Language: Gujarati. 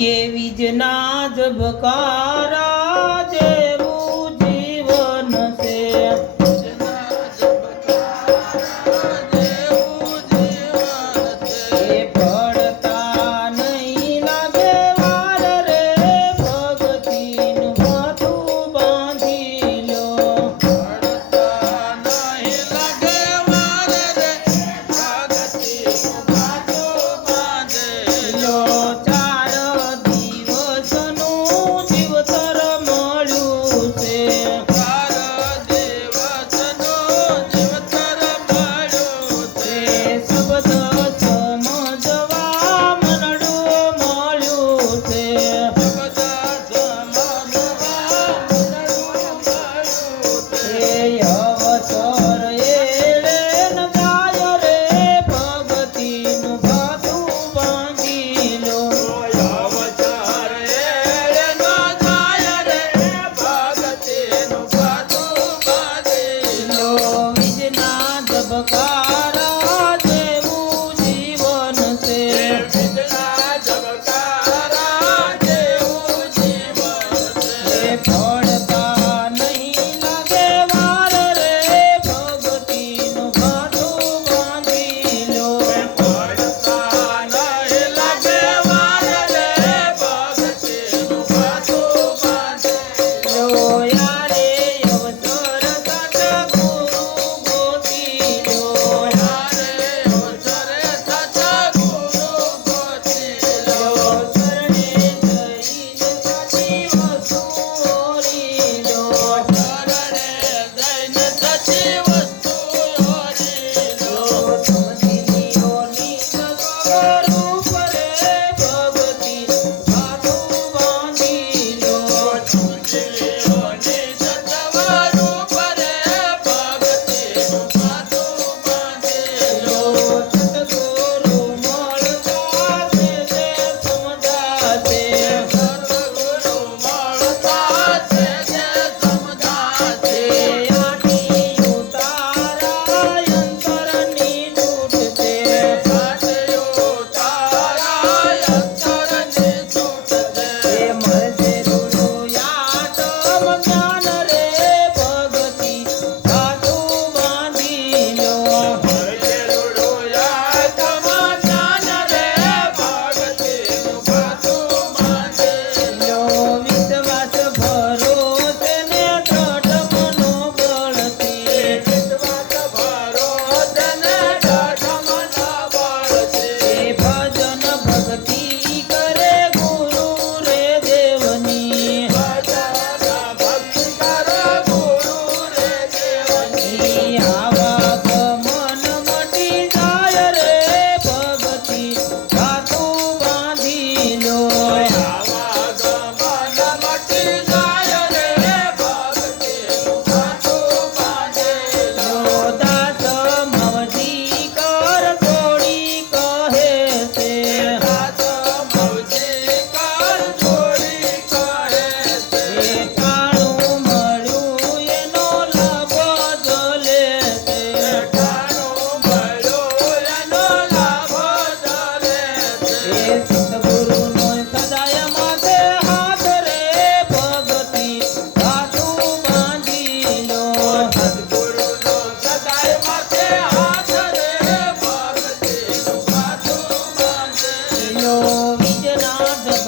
કેવી જ ના ઝબકારા જેવું